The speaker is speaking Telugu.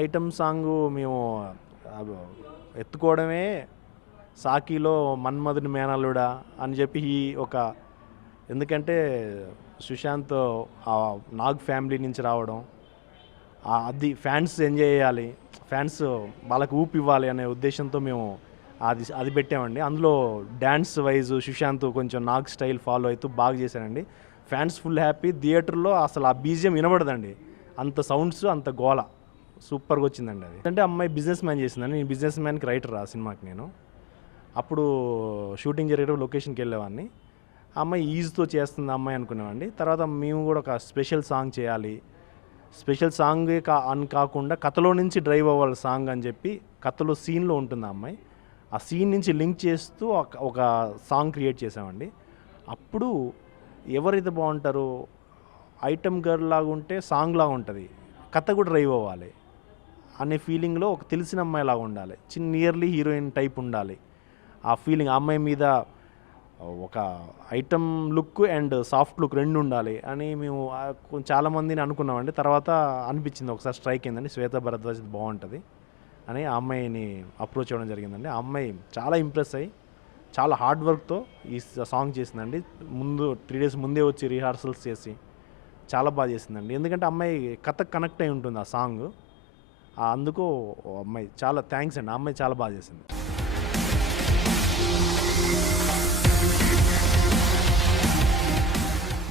ఐటమ్ సాంగు మేము ఎత్తుకోవడమే సాకిలో మన్మధుని మేనల్లుడా అని చెప్పి ఒక ఎందుకంటే సుశాంత్ నాగ్ ఫ్యామిలీ నుంచి రావడం అది ఫ్యాన్స్ ఎంజాయ్ చేయాలి, ఫ్యాన్స్ వాళ్ళకి ఊపి ఇవ్వాలి అనే ఉద్దేశంతో మేము అది పెట్టామండి. అందులో డ్యాన్స్ వైజ్ సుశాంత్ కొంచెం నాగ్ స్టైల్ ఫాలో అవుతూ బాగా చేశానండి. Fans full happy. థియేటర్లో అసలు ఆ బీజియం వినబడదండి, అంత సౌండ్స్ అంత గోల సూపర్గా వచ్చిందండి. అది అంటే అమ్మాయి బిజినెస్ మ్యాన్ చేసిందండి. నేను బిజినెస్ మ్యాన్కి రైటర్ ఆ సినిమాకి. నేను అప్పుడు షూటింగ్ జరిగేటప్పుడు లొకేషన్కి వెళ్ళేవాడిని. ఆ అమ్మాయి ఈజ్తో చేస్తుంది అమ్మాయి అనుకునేవాడిని. తర్వాత మేము కూడా ఒక స్పెషల్ సాంగ్ చేయాలి, స్పెషల్ సాంగ్ అని కాకుండా కథలో నుంచి డ్రైవ్ అవ్వాలి సాంగ్ అని చెప్పి కథలో సీన్లో ఉంటుంది ఆ అమ్మాయి. ఆ సీన్ నుంచి లింక్ చేస్తూ ఒక సాంగ్ క్రియేట్ చేసామండి. అప్పుడు ఎవరైతే బాగుంటారో ఐటమ్ గర్ల్ లాగా ఉంటే సాంగ్ లాగా ఉంటుంది, కథ కూడా డ్రైవ్ అవ్వాలి అనే ఫీలింగ్లో ఒక తెలిసిన అమ్మాయి లాగా ఉండాలి, నియర్లీ హీరోయిన్ టైప్ ఉండాలి. ఆ ఫీలింగ్ ఆ అమ్మాయి మీద ఒక item look and soft look రెండు ఉండాలి అని మేము చాలామందిని అనుకున్నామండి. తర్వాత అనిపించింది, ఒకసారి స్ట్రైక్ అయిందండి, శ్వేత భరద్వాజ్ బాగుంటుంది అని ఆ అమ్మాయిని అప్రోచ్ అవ్వడం జరిగిందండి. ఆ అమ్మాయి చాలా ఇంప్రెస్ అయ్యి చాలా హార్డ్ వర్క్తో ఈ సాంగ్ చేసిందండి. 3 days ముందే వచ్చి రిహార్సల్స్ చేసి చాలా బాగా చేసిందండి. ఎందుకంటే అమ్మాయి కథకు కనెక్ట్ అయి ఉంటుంది ఆ సాంగ్. అందుకు అమ్మాయి చాలా థ్యాంక్స్ అండి. ఆ అమ్మాయి చాలా బాగా చేసింది.